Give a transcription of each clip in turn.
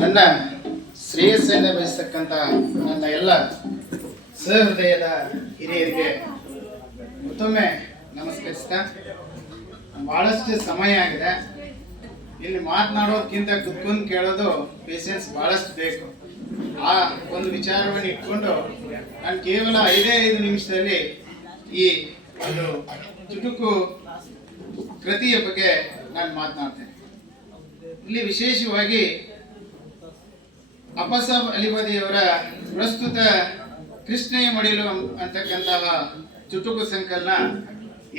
ನನ್ನ ಶ್ರೇಯಸ್ಸನ್ನು ಬಯಸ್ತಕ್ಕಂಥ ನನ್ನ ಎಲ್ಲ ಸಹೃದಯದ ಹಿರಿಯರಿಗೆ ಮತ್ತೊಮ್ಮೆ ನಮಸ್ಕರಿಸ್ತಾ ಭಾಳಷ್ಟು ಸಮಯ ಆಗಿದೆ. ಇಲ್ಲಿ ಮಾತನಾಡೋದಕ್ಕಿಂತ ಕುತ್ಕೊಂಡು ಕೇಳೋದು ಪೇಷನ್ಸ್ ಭಾಳಷ್ಟು ಬೇಕು. ಆ ಒಂದು ವಿಚಾರವನ್ನು ಇಟ್ಕೊಂಡು ನಾನು ಕೇವಲ ಐದೇ ಐದು ನಿಮಿಷದಲ್ಲಿ ಈ ಒಂದು ಚುಟುಕು ಕೃತಿಯ ಬಗ್ಗೆ ನಾನು ಮಾತನಾಡ್ತೇನೆ. ಇಲ್ಲಿ ವಿಶೇಷವಾಗಿ ಅಪ್ಪಸಾಬ್ ಅಲಿಬದಿಯವರ ಪ್ರಸ್ತುತ ಕೃಷ್ಣೆಯ ಮಡಿಲು ಅಂತಕ್ಕಂತಹ ಚುಟುಕು ಸಂಕಲನ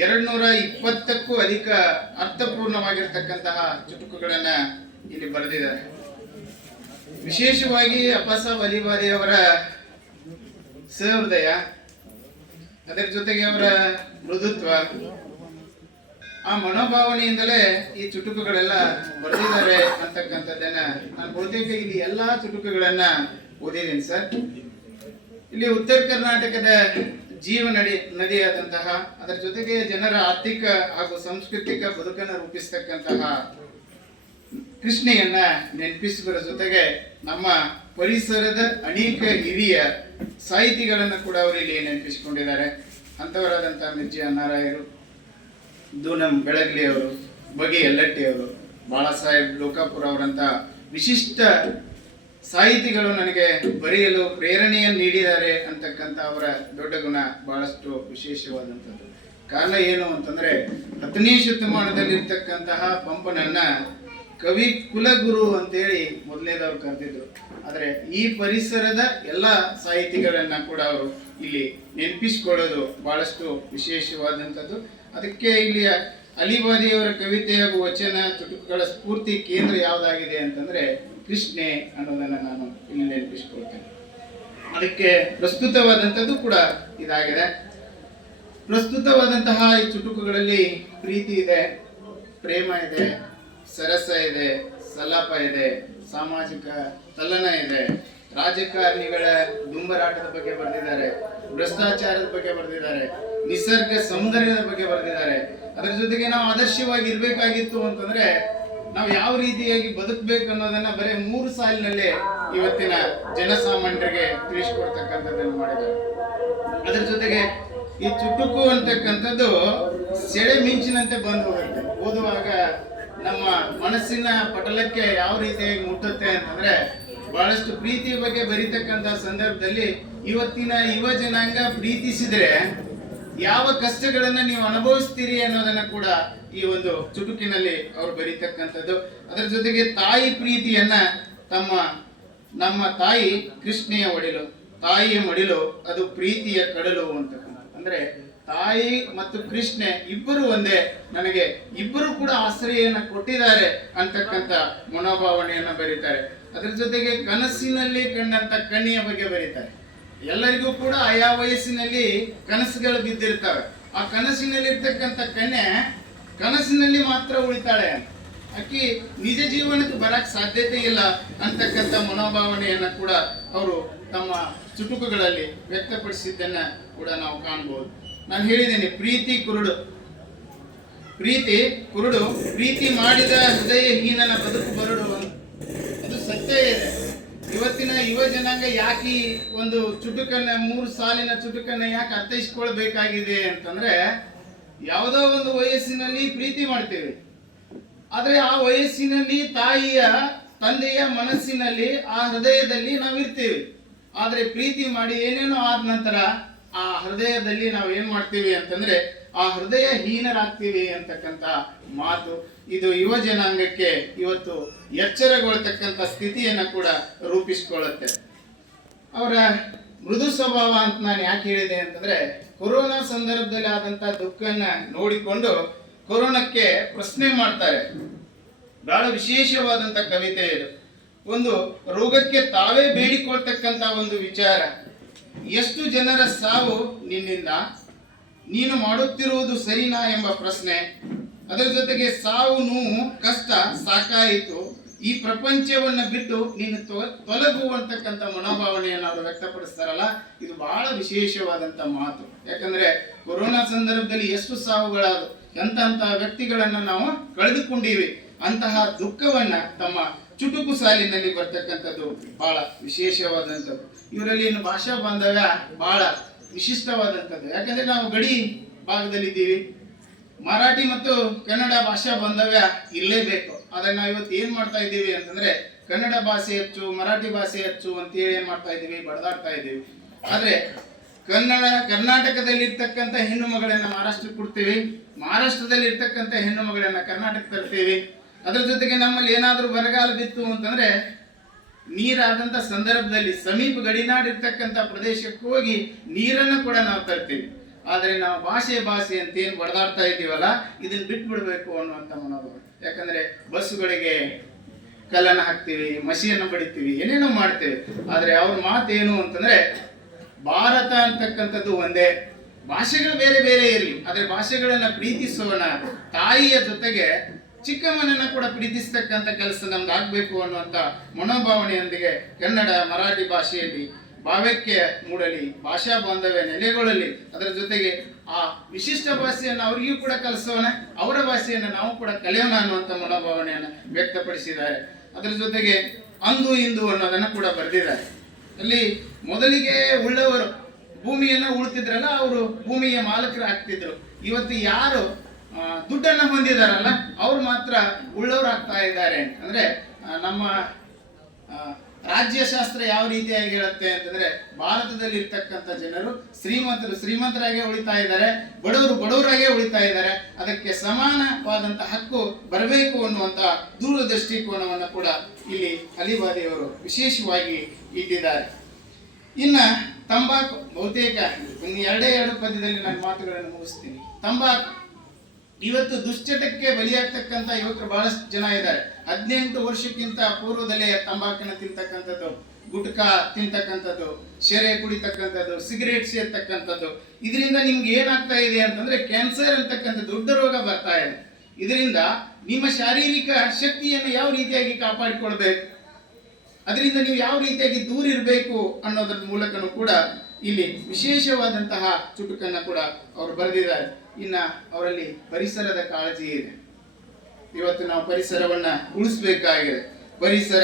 ಎರಡು ನೂರ ಇಪ್ಪತ್ತಕ್ಕೂ ಅಧಿಕ ಅರ್ಥಪೂರ್ಣವಾಗಿರ್ತಕ್ಕಂತಹ ಚುಟುಕುಗಳನ್ನ ಇಲ್ಲಿ ಬರೆದಿದ್ದಾರೆ. ವಿಶೇಷವಾಗಿ ಅಪ್ಪಸಾಬ್ ಅಲಿಬಾದಿಯವರ ಸಹೃದಯ, ಅದರ ಜೊತೆಗೆ ಅವರ ಮೃದುತ್ವ ಆ ಮನೋಭಾವನೆಯಿಂದಲೇ ಈ ಚುಟುಕುಗಳೆಲ್ಲ ಬರೆದಿದ್ದಾರೆ ಅಂತಕ್ಕಂಥದ್ದನ್ನ ನಾನು ಬಹುತೇಕ ಇಲ್ಲಿ ಎಲ್ಲಾ ಚುಟುಕುಗಳನ್ನ ಓದಿದ್ದೀನಿ ಸರ್. ಇಲ್ಲಿ ಉತ್ತರ ಕರ್ನಾಟಕದ ಜೀವ ನಡಿ, ನದಿಯಾದಂತಹ, ಅದರ ಜೊತೆಗೆ ಜನರ ಆರ್ಥಿಕ ಹಾಗೂ ಸಾಂಸ್ಕೃತಿಕ ಬದುಕನ್ನು ರೂಪಿಸ್ತಕ್ಕಂತಹ ಕೃಷ್ಣೆಯನ್ನ ನೆನಪಿಸುವುದರ ಜೊತೆಗೆ ನಮ್ಮ ಪರಿಸರದ ಅನೇಕ ಹಿರಿಯ ಸಾಹಿತಿಗಳನ್ನು ಕೂಡ ಅವರು ಇಲ್ಲಿ ನೆನಪಿಸಿಕೊಂಡಿದ್ದಾರೆ. ಅಂಥವರಾದಂತಹ ಮಿರ್ಜಿ ಅನ್ನಾರಾಯರು ದೂನಂ ಬೆಳಗ್ಲಿ ಅವರು, ಬಗೆ ಎಲ್ಲಟ್ಟಿ ಅವರು ಬಾಳಾ ಸಾಹೇಬ್ ಲೋಕಾಪುರ ಅವರಂಥ ವಿಶಿಷ್ಟ ಸಾಹಿತಿಗಳು ನನಗೆ ಬರೆಯಲು ಪ್ರೇರಣೆಯನ್ನು ನೀಡಿದ್ದಾರೆ ಅಂತಕ್ಕಂಥ ಅವರ ದೊಡ್ಡ ಗುಣ ಬಹಳಷ್ಟು ವಿಶೇಷವಾದಂಥದ್ದು. ಕಾರಣ ಏನು ಅಂತಂದ್ರೆ, ಹತ್ತನೇ ಶತಮಾನದಲ್ಲಿರ್ತಕ್ಕಂತಹ ಪಂಪನನ್ನ ಕವಿ ಕುಲಗುರು ಅಂತೇಳಿ ಮೊದಲನೇದವ್ರು ಕರೆದಿದ್ರು. ಆದರೆ ಈ ಪರಿಸರದ ಎಲ್ಲ ಸಾಹಿತಿಗಳನ್ನ ಕೂಡ ಅವರು ಇಲ್ಲಿ ನೆನಪಿಸ್ಕೊಳ್ಳೋದು ಬಹಳಷ್ಟು ವಿಶೇಷವಾದಂಥದ್ದು. ಅದಕ್ಕೆ ಇಲ್ಲಿ ಅಲಿಬಾದಿಯವರ ಕವಿತೆ ಹಾಗೂ ವಚನ ಚುಟುಕುಗಳ ಸ್ಫೂರ್ತಿ ಕೇಂದ್ರ ಯಾವುದಾಗಿದೆ ಅಂತಂದ್ರೆ ಕೃಷ್ಣೆ ಅನ್ನೋದನ್ನ ನಾನು ಇಲ್ಲಿ ನೆನಪಿಸ್ಕೊಳ್ತೇನೆ ಅದಕ್ಕೆ ಪ್ರಸ್ತುತವಾದಂಥದ್ದು ಕೂಡ ಇದಾಗಿದೆ. ಪ್ರಸ್ತುತವಾದಂತಹ ಈ ಚುಟುಕುಗಳಲ್ಲಿ ಪ್ರೀತಿ ಇದೆ, ಪ್ರೇಮ ಇದೆ, ಸರಸ ಇದೆ, ಸಲಾಪ ಇದೆ, ಸಾಮಾಜಿಕ ತಲ್ಲನ ಇದೆ. ರಾಜಕಾರಣಿಗಳ ದುಂಬರಾಟದ ಬಗ್ಗೆ ಬರೆದಿದ್ದಾರೆ, ಭ್ರಷ್ಟಾಚಾರದ ಬಗ್ಗೆ ಬರೆದಿದ್ದಾರೆ, ನಿಸರ್ಗ ಸೌಂದರ್ಯದ ಬಗ್ಗೆ ಬರೆದಿದ್ದಾರೆ. ಅದರ ಜೊತೆಗೆ ನಾವು ಆದರ್ಶವಾಗಿ ಇರ್ಬೇಕಾಗಿತ್ತು ಅಂತಂದ್ರೆ ನಾವು ಯಾವ ರೀತಿಯಾಗಿ ಬದುಕಬೇಕು ಅನ್ನೋದನ್ನ ಬರೀ ಮೂರು ಸಾಲಿನಲ್ಲೇ ಇವತ್ತಿನ ಜನಸಾಮಾನ್ಯರಿಗೆ ತಿಳಿಸ್ಕೊಡ್ತಕ್ಕಂಥದ್ದನ್ನು ಮಾಡಿದ್ದಾರೆ. ಅದರ ಜೊತೆಗೆ ಈ ಚುಟುಕು ಅಂತಕ್ಕಂಥದ್ದು ಸೆಳೆ ಮಿಂಚಿನಂತೆ ಬಂದು ಹೋಗುತ್ತೆ ಓದುವಾಗ ನಮ್ಮ ಮನಸ್ಸಿನ ಪಟಲಕ್ಕೆ ಯಾವ ರೀತಿಯಾಗಿ ಮುಟ್ಟುತ್ತೆ ಅಂತಂದ್ರೆ ಬಹಳಷ್ಟು ಪ್ರೀತಿಯ ಬಗ್ಗೆ ಬರೀತಕ್ಕಂಥ ಸಂದರ್ಭದಲ್ಲಿ ಇವತ್ತಿನ ಯುವ ಜನಾಂಗ ಪ್ರೀತಿಸಿದ್ರೆ ಯಾವ ಕಷ್ಟಗಳನ್ನ ನೀವು ಅನುಭವಿಸ್ತೀರಿ ಅನ್ನೋದನ್ನ ಕೂಡ ಈ ಒಂದು ಚುಟುಕಿನಲ್ಲಿ ಅವ್ರು ಬರೀತಕ್ಕಂಥದ್ದು. ಅದರ ಜೊತೆಗೆ ತಾಯಿ ಪ್ರೀತಿಯನ್ನ ತಮ್ಮ, ನಮ್ಮ ತಾಯಿ ಕೃಷ್ಣೆಯ ಒಡಿಲು, ತಾಯಿಯ ಮಡಿಲು, ಅದು ಪ್ರೀತಿಯ ಕಡಲು ಅಂತಕ್ಕಂಥ ಅಂದ್ರೆ ತಾಯಿ ಮತ್ತು ಕೃಷ್ಣೆ ಇಬ್ಬರು ಒಂದೇ. ನನಗೆ ಇಬ್ಬರು ಕೂಡ ಆಶ್ರಯನ ಕೊಟ್ಟಿದ್ದಾರೆ ಅಂತಕ್ಕಂಥ ಮನೋಭಾವನೆಯನ್ನ ಬರೀತಾರೆ. ಅದರ ಜೊತೆಗೆ ಕನಸಿನಲ್ಲಿ ಕಂಡಂತ ಕಣ್ಣಿಯ ಬಗ್ಗೆ ಬರೀತಾರೆ. ಎಲ್ಲರಿಗೂ ಕೂಡ ಆಯಾ ವಯಸ್ಸಿನಲ್ಲಿ ಕನಸುಗಳು ಬಿದ್ದಿರ್ತವೆ. ಆ ಕನಸಿನಲ್ಲಿ ಇರ್ತಕ್ಕಂಥ ಕಣ್ಣೆ ಕನಸಿನಲ್ಲಿ ಮಾತ್ರ ಉಳಿತಾಳೆ ಅಕ್ಕಿ ನಿಜ ಜೀವನಕ್ಕೆ ಬರಕ್ ಸಾಧ್ಯತೆ ಇಲ್ಲ ಅಂತಕ್ಕಂಥ ಮನೋಭಾವನೆಯನ್ನ ಕೂಡ ಅವರು ತಮ್ಮ ಚುಟುಕುಗಳಲ್ಲಿ ವ್ಯಕ್ತಪಡಿಸಿದ್ದನ್ನ ಕೂಡ ನಾವು ಕಾಣಬಹುದು ನಾನು ಹೇಳಿದ್ದೇನೆ, ಪ್ರೀತಿ ಕುರುಡು. ಪ್ರೀತಿ ಕುರುಡು, ಪ್ರೀತಿ ಮಾಡಿದ ಹೃದಯಹೀನನ ಬದುಕು ಬರುಡು ಅದು ಸತ್ಯ ಇದೆ. ಇವತ್ತಿನ ಯುವ ಜನಾಂಗ ಯಾಕೆ ಒಂದು ಚುಟುಕನ್ನ, ಮೂರು ಸಾಲಿನ ಚುಟುಕನ್ನ ಯಾಕೆ ಅರ್ಥೈಸ್ಕೊಳ್ಬೇಕಾಗಿದೆ ಅಂತಂದ್ರೆ, ಯಾವುದೋ ಒಂದು ವಯಸ್ಸಿನಲ್ಲಿ ಪ್ರೀತಿ ಮಾಡ್ತೇವೆ. ಆದರೆ ಆ ವಯಸ್ಸಿನಲ್ಲಿ ತಾಯಿಯ, ತಂದೆಯ ಮನಸ್ಸಿನಲ್ಲಿ, ಆ ಹೃದಯದಲ್ಲಿ ನಾವಿರ್ತೇವೆ. ಆದ್ರೆ ಪ್ರೀತಿ ಮಾಡಿ ಏನೇನೋ ಆದ ನಂತರ ಆ ಹೃದಯದಲ್ಲಿ ನಾವು ಏನ್ ಮಾಡ್ತೀವಿ ಅಂತಂದ್ರೆ ಆ ಹೃದಯ ಹೀನರಾಗ್ತೀವಿ ಅಂತಕ್ಕಂಥ ಮಾತು. ಇದು ಯುವ ಜನಾಂಗಕ್ಕೆ ಇವತ್ತು ಎಚ್ಚರಗೊಳ್ತಕ್ಕಂಥ ಸ್ಥಿತಿಯನ್ನ ಕೂಡ ರೂಪಿಸ್ಕೊಳ್ಳುತ್ತೆ. ಅವರ ಮೃದು ಸ್ವಭಾವ ಅಂತ ನಾನು ಯಾಕೆ ಹೇಳಿದೆ ಅಂತಂದ್ರೆ ಕೊರೋನಾ ಸಂದರ್ಭದಲ್ಲಿ ಆದಂತ ದುಃಖನ ನೋಡಿಕೊಂಡು ಕೊರೋನಾಕ್ಕೆ ಪ್ರಶ್ನೆ ಮಾಡ್ತಾರೆ. ಬಹಳ ವಿಶೇಷವಾದಂತ ಕವಿತೆ ಇದು. ಒಂದು ರೋಗಕ್ಕೆ ತಾವೇ ಬೇಡಿಕೊಳ್ತಕ್ಕಂಥ ಒಂದು ವಿಚಾರ. ಎಷ್ಟು ಜನರ ಸಾವು ನಿನ್ನಿಂದ? ನೀನು ಮಾಡುತ್ತಿರುವುದು ಸರಿನಾ ಎಂಬ ಪ್ರಶ್ನೆ. ಅದರ ಜೊತೆಗೆ ಸಾವು, ನೋವು, ಕಷ್ಟ ಸಾಕಾಯಿತು. ಈ ಪ್ರಪಂಚವನ್ನು ಬಿಟ್ಟು ನೀನು ತೊಲಗುವಂತಕ್ಕಂಥ ಮನೋಭಾವನೆಯನ್ನು ಅವರು ವ್ಯಕ್ತಪಡಿಸ್ತಾರಲ್ಲ? ಇದು ಬಹಳ ವಿಶೇಷವಾದಂತ ಮಾತು. ಯಾಕಂದ್ರೆ ಕೊರೋನಾ ಸಂದರ್ಭದಲ್ಲಿ ಎಷ್ಟು ಸಾವುಗಳಾದ ಎಂತ ವ್ಯಕ್ತಿಗಳನ್ನ ನಾವು ಕಳೆದುಕೊಂಡಿವಿ. ಅಂತಹ ದುಃಖವನ್ನ ತಮ್ಮ ಚುಟುಕು ಸಾಲಿನಲ್ಲಿ ಬರ್ತಕ್ಕಂಥದ್ದು ಬಹಳ ವಿಶೇಷವಾದಂಥದ್ದು. ಇವರಲ್ಲಿ ಇನ್ನು ಭಾಷಾ ಬಾಂಧವ್ಯ ಬಹಳ ವಿಶಿಷ್ಟವಾದಂಥದ್ದು. ಯಾಕಂದ್ರೆ ನಾವು ಗಡಿ ಭಾಗದಲ್ಲಿದ್ದೀವಿ. ಮರಾಠಿ ಮತ್ತು ಕನ್ನಡ ಭಾಷಾ ಬಾಂಧವ್ಯ ಇರಲೇಬೇಕು. ಆದ್ರೆ ನಾವು ಇವತ್ತು ಏನು ಮಾಡ್ತಾ ಇದ್ದೀವಿ ಅಂತಂದ್ರೆ ಕನ್ನಡ ಭಾಷೆ ಹೆಚ್ಚು, ಮರಾಠಿ ಭಾಷೆ ಹೆಚ್ಚು ಅಂತೇಳಿ ಏನು ಮಾಡ್ತಾ ಇದ್ದೀವಿ? ಬಡದಾಡ್ತಾ ಇದ್ದೀವಿ. ಆದರೆ ಕನ್ನಡ ಕರ್ನಾಟಕದಲ್ಲಿ ಇರ್ತಕ್ಕಂಥ ಹೆಣ್ಣು ಮಗಳನ್ನ ಮಹಾರಾಷ್ಟ್ರಕ್ಕೆ ಕೊಡ್ತೀವಿ. ಮಹಾರಾಷ್ಟ್ರದಲ್ಲಿ ಇರ್ತಕ್ಕಂಥ ಹೆಣ್ಣು ಮಗಳನ್ನ ಕರ್ನಾಟಕ ತರ್ತೀವಿ. ಅದ್ರ ಜೊತೆಗೆ ನಮ್ಮಲ್ಲಿ ಏನಾದರೂ ಬರಗಾಲ ಬಿತ್ತು ಅಂತಂದ್ರೆ ನೀರಾದಂತ ಸಂದರ್ಭದಲ್ಲಿ ಸಮೀಪ ಗಡಿನಾಡಿರ್ತಕ್ಕಂಥ ಪ್ರದೇಶಕ್ಕೆ ಹೋಗಿ ನೀರನ್ನು ಕೂಡ ನಾವು ತರ್ತೀವಿ. ಆದರೆ ನಾವು ಭಾಷೆ ಭಾಷೆ ಅಂತ ಏನು ಬಡದಾಡ್ತಾ ಇದ್ದೀವಲ್ಲ ಇದನ್ನ ಬಿಟ್ಬಿಡಬೇಕು ಅನ್ನುವಂಥ ಮನೋಭಾವ. ಯಾಕಂದ್ರೆ ಬಸ್ಸುಗಳಿಗೆ ಕಲ್ಲನ್ನು ಹಾಕ್ತೀವಿ ಮಸಿಯನ್ನು ಬಡಿತೀವಿ, ಏನೇನೋ ಮಾಡ್ತೇವೆ. ಆದರೆ ಅವ್ರ ಮಾತೇನು ಅಂತಂದ್ರೆ ಭಾರತ ಅಂತಕ್ಕಂಥದ್ದು ಒಂದೇ. ಭಾಷೆಗಳು ಬೇರೆ ಬೇರೆ ಇರಲಿ, ಆದರೆ ಭಾಷೆಗಳನ್ನ ಪ್ರೀತಿಸೋಣ. ತಾಯಿಯ ಜೊತೆಗೆ ಚಿಕ್ಕಮ್ಮನನ್ನ ಕೂಡ ಪ್ರೀತಿಸ್ತಕ್ಕಂಥ ಕೆಲಸ ನಮ್ದು ಆಗ್ಬೇಕು ಅನ್ನುವಂಥ ಮನೋಭಾವನೆಯೊಂದಿಗೆ ಕನ್ನಡ ಮರಾಠಿ ಭಾಷೆಯಲ್ಲಿ ಭಾವಕ್ಕೆ ಮೂಡಲಿ, ಭಾಷಾ ಬಾಂಧವ್ಯ ನೆಲೆಗೊಳ್ಳಲಿ. ಅದರ ಜೊತೆಗೆ ಆ ವಿಶಿಷ್ಟ ಭಾಷೆಯನ್ನು ಅವರಿಗೂ ಕೂಡ ಕಲಿಸೋಣ, ಅವರ ಭಾಷೆಯನ್ನು ನಾವು ಕೂಡ ಕಲಿಯೋಣ ಅನ್ನುವಂಥ ಮನೋಭಾವನೆಯನ್ನು ವ್ಯಕ್ತಪಡಿಸಿದ್ದಾರೆ. ಅದರ ಜೊತೆಗೆ ಅಂದು ಇಂದು ಅನ್ನೋದನ್ನು ಕೂಡ ಬರೆದಿದ್ದಾರೆ. ಅಲ್ಲಿ ಮೊದಲಿಗೆ ಉಳ್ಳವರು ಭೂಮಿಯನ್ನು ಉಳ್ತಿದ್ರಲ್ಲ ಅವರು ಭೂಮಿಯ ಮಾಲಕರು ಆಗ್ತಿದ್ರು ಇವತ್ತು ಯಾರು ದುಡ್ಡನ್ನ ಹೊಂದಿದಾರಲ್ಲ, ಅವ್ರು ಮಾತ್ರ ಉಳ್ಳವರಾಗ್ತಾ ಇದ್ದಾರೆ. ಅಂದ್ರೆ ನಮ್ಮ ರಾಜ್ಯಶಾಸ್ತ್ರ ಯಾವ ರೀತಿಯಾಗಿ ಹೇಳುತ್ತೆ ಅಂತಂದ್ರೆ ಭಾರತದಲ್ಲಿ ಇರ್ತಕ್ಕಂಥ ಜನರು ಶ್ರೀಮಂತರು ಶ್ರೀಮಂತರಾಗೆ ಉಳಿತಾ ಇದ್ದಾರೆ, ಬಡವರು ಬಡವರಾಗೆ ಉಳಿತಾ ಇದ್ದಾರೆ, ಅದಕ್ಕೆ ಸಮಾನವಾದಂತ ಹಕ್ಕು ಬರಬೇಕು ಅನ್ನುವಂತ ದೂರದೃಷ್ಟಿಕೋನವನ್ನು ಕೂಡ ಇಲ್ಲಿ ಅಲಿಬಾದಿಯವರು ವಿಶೇಷವಾಗಿ ಇಟ್ಟಿದ್ದಾರೆ. ಇನ್ನ ತಂಬಾಕು, ಬಹುತೇಕ, ಇನ್ನು ಎರಡೇ ಎರಡು ಪದ್ಯದಲ್ಲಿ ನನ್ನ ಮಾತುಗಳನ್ನು ಮುಗಿಸ್ತೀನಿ. ತಂಬಾಕು ಇವತ್ತು ದುಶ್ಚಟಕ್ಕೆ ಬಲಿಯಾಗ್ತಕ್ಕಂಥ ಯುವಕರು ಬಹಳಷ್ಟು ಜನ ಇದ್ದಾರೆ. ಹದಿನೆಂಟು ವರ್ಷಕ್ಕಿಂತ ಪೂರ್ವದಲ್ಲೇ ತಂಬಾಕನ್ನು ತಿಂತಕ್ಕಂಥದ್ದು, ಗುಟ್ಕಾ ತಿಂತಕ್ಕಂಥದ್ದು ಶೆರೆ ಕುಡಿತಕ್ಕಂಥದ್ದು, ಸಿಗರೇಟ್ ಸೇರ್ತಕ್ಕಂಥದ್ದು ಇದರಿಂದ ನಿಮ್ಗೆ ಏನಾಗ್ತಾ ಇದೆ ಅಂತಂದ್ರೆ ಕ್ಯಾನ್ಸರ್ ಅಂತಕ್ಕಂಥ ದೊಡ್ಡ ರೋಗ ಬರ್ತಾ ಇದೆ. ಇದರಿಂದ ನಿಮ್ಮ ಶಾರೀರಿಕ ಶಕ್ತಿಯನ್ನು ಯಾವ ರೀತಿಯಾಗಿ ಕಾಪಾಡಿಕೊಳ್ಬೇಕು? ಅದರಿಂದ ನೀವು ಯಾವ ರೀತಿಯಾಗಿ ದೂರ ಇರಬೇಕು ಅನ್ನೋದ್ರ ಮೂಲಕನೂ ಕೂಡ ಇಲ್ಲಿ ವಿಶೇಷವಾದಂತಹ ಚುಟುಕನ್ನು ಕೂಡ ಅವರು ಬರೆದಿದ್ದಾರೆ. ಇನ್ನ ಅವರಲ್ಲಿ ಪರಿಸರದ ಕಾಳಜಿ ಇದೆ. ಇವತ್ತು ನಾವು ಪರಿಸರವನ್ನ ಉಳಿಸ್ಬೇಕಾಗಿದೆ. ಪರಿಸರ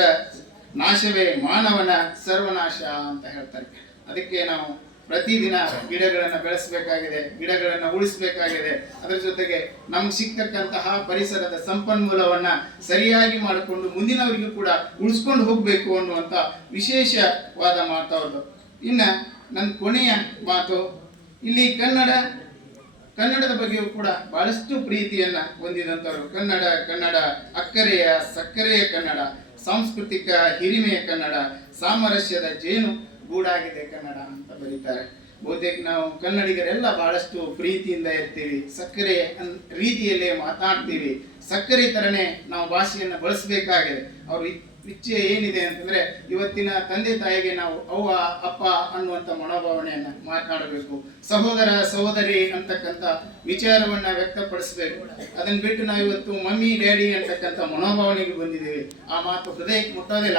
ನಾಶವೇ ಮಾನವನ ಸರ್ವನಾಶ ಅಂತ ಹೇಳ್ತಾರೆ. ಅದಕ್ಕೆ ನಾವು ಪ್ರತಿದಿನ ಗಿಡಗಳನ್ನು ಬೆಳೆಸಬೇಕಾಗಿದೆ, ಗಿಡಗಳನ್ನು ಉಳಿಸ್ಬೇಕಾಗಿದೆ. ಅದರ ಜೊತೆಗೆ ನಮ್ಗೆ ಸಿಗ್ತಕ್ಕಂತಹ ಪರಿಸರದ ಸಂಪನ್ಮೂಲವನ್ನ ಸರಿಯಾಗಿ ಮಾಡಿಕೊಂಡು ಮುಂದಿನವರಿಗೂ ಕೂಡ ಉಳಿಸ್ಕೊಂಡು ಹೋಗಬೇಕು ಅನ್ನುವಂತ ವಿಶೇಷವಾದ ಮಾತವ್ರದ್ದು ಇನ್ನ ನನ್ನ ಕೊನೆಯ ಮಾತು, ಇಲ್ಲಿ ಕನ್ನಡ, ಕನ್ನಡದ ಬಗ್ಗೆಯೂ ಕೂಡ ಬಹಳಷ್ಟು ಪ್ರೀತಿಯನ್ನ ಹೊಂದಿದಂಥವರು. ಕನ್ನಡ ಕನ್ನಡ, ಅಕ್ಕರೆಯ, ಸಕ್ಕರೆಯ ಕನ್ನಡ, ಸಾಂಸ್ಕೃತಿಕ ಹಿರಿಮೆಯ ಕನ್ನಡ, ಸಾಮರಸ್ಯದ ಜೇನು ಗೂಡಾಗಿದೆ ಕನ್ನಡ ಅಂತ ಬರೀತಾರೆ. ಬಹುತೇಕ ನಾವು ಕನ್ನಡಿಗರೆಲ್ಲ ಬಹಳಷ್ಟು ಪ್ರೀತಿಯಿಂದ ಇರ್ತೀವಿ. ಸಕ್ಕರೆ ಅನ್- ರೀತಿಯಲ್ಲೇ ಮಾತಾಡ್ತೀವಿ. ಸಕ್ಕರೆ ಥರನೇ ನಾವು ಭಾಷೆಯನ್ನು ಬಳಸಬೇಕಾಗಿದೆ. ಅವ್ರ ಇಚ್ಛೆ ಏನಿದೆ ಅಂತಂದ್ರೆ ಇವತ್ತಿನ ತಂದೆ ತಾಯಿಗೆ ನಾವು ಅವ್ವ, ಅಪ್ಪ ಅನ್ನುವಂಥ ಮನೋಭಾವನೆಯನ್ನ ಮಾತನಾಡಬೇಕು ಸಹೋದರ, ಸಹೋದರಿ ಅಂತಕ್ಕಂಥ ವಿಚಾರವನ್ನ ವ್ಯಕ್ತಪಡಿಸಬೇಕು. ಅದನ್ನ ಬಿಟ್ಟು ನಾವು ಇವತ್ತು ಮಮ್ಮಿ, ಡ್ಯಾಡಿ ಅಂತಕ್ಕಂಥ ಮನೋಭಾವನೆಗೆ ಬಂದಿದ್ದೀವಿ. ಆ ಮಾತು ಹೃದಯಕ್ಕೆ ಮುಟ್ಟೋದಿಲ್ಲ.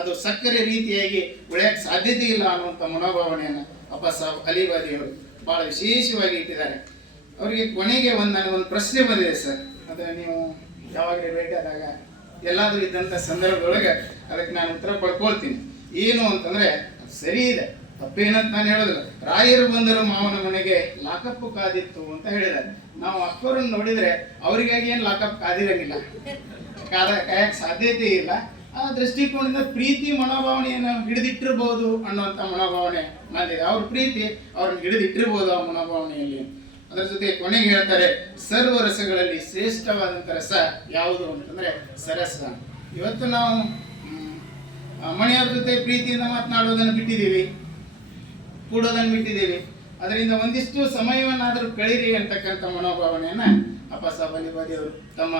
ಅದು ಸಕ್ಕರೆ ರೀತಿಯಾಗಿ ಉಳಿಯಕ್ಕೆ ಸಾಧ್ಯತೆ ಇಲ್ಲ ಅನ್ನುವಂಥ ಮನೋಭಾವನೆಯನ್ನ ಅಪ್ಪ ಸಾಬ್ ಅಲಿವಾದಿಯವರು ಬಹಳ ವಿಶೇಷವಾಗಿ ಇಟ್ಟಿದ್ದಾರೆ. ಅವರಿಗೆ ಕೊನೆಗೆ ಒಂದು ನನಗೊಂದು ಪ್ರಶ್ನೆ ಬಂದಿದೆ ಸರ್. ಅದನ್ನು ನೀವು ಯಾವಾಗಲೇ ಬೇಕಾದಾಗ ಎಲ್ಲಾದ್ರೂ ಇದ್ದಂಥ ಸಂದರ್ಭದೊಳಗೆ ಅದಕ್ಕೆ ನಾನು ಉತ್ತರ ಪಡ್ಕೊಳ್ತೀನಿ. ಏನು ಅಂತಂದ್ರೆ, ಅದು ಸರಿ ಇದೆ. ತಪ್ಪೇನಂತ ನಾನು ಹೇಳೋದಿಲ್ಲ. ರಾಯರು ಬಂದರು ಮಾವನ ಮನೆಗೆ ಲಾಕಪ್ ಕಾದಿತ್ತು ಅಂತ ಹೇಳಿದ್ದಾರೆ. ನಾವು ಅಕ್ಕವ್ರನ್ನ ನೋಡಿದ್ರೆ ಅವರಿಗಾಗಿ ಏನು ಲಾಕಪ್ ಕಾದಿರಂಗಿಲ್ಲ. ಕಾದ ಕಾಯಕ್ಕೆ ಸಾಧ್ಯತೆ ಇಲ್ಲ. ಆ ದೃಷ್ಟಿಕೋನದಿಂದ ಪ್ರೀತಿ ಮನೋಭಾವನೆಯನ್ನು ಹಿಡಿದಿಟ್ಟಿರ್ಬೋದು ಅನ್ನುವಂಥ ಮನೋಭಾವನೆ ನಂದಿದೆ ಅವ್ರ ಪ್ರೀತಿ ಅವ್ರನ್ನ ಹಿಡಿದಿಟ್ಟಿರ್ಬೋದು ಆ ಮನೋಭಾವನೆಯಲ್ಲಿ. ಅದರ ಜೊತೆ ಕೊನೆಗೆ ಹೇಳ್ತಾರೆ, ಸರ್ವ ರಸಗಳಲ್ಲಿ ಶ್ರೇಷ್ಠವಾದಂಥ ರಸ ಯಾವುದು ಅಂತಂದ್ರೆ ಸರಸ. ಇವತ್ತು ನಾವು ಮನೆಯವ್ರ ಜೊತೆ ಪ್ರೀತಿಯಿಂದ ಮಾತನಾಡೋದನ್ನು ಬಿಟ್ಟಿದ್ದೀವಿ, ಕೂಡೋದನ್ನು ಬಿಟ್ಟಿದ್ದೀವಿ. ಅದರಿಂದ ಒಂದಿಷ್ಟು ಸಮಯವನ್ನಾದರೂ ಕಳೀರಿ ಅಂತಕ್ಕಂಥ ಮನೋಭಾವನೆಯನ್ನ ಅಪ್ಪ ಸಾಬ್ ಅಲಿಬಾದಿ ತಮ್ಮ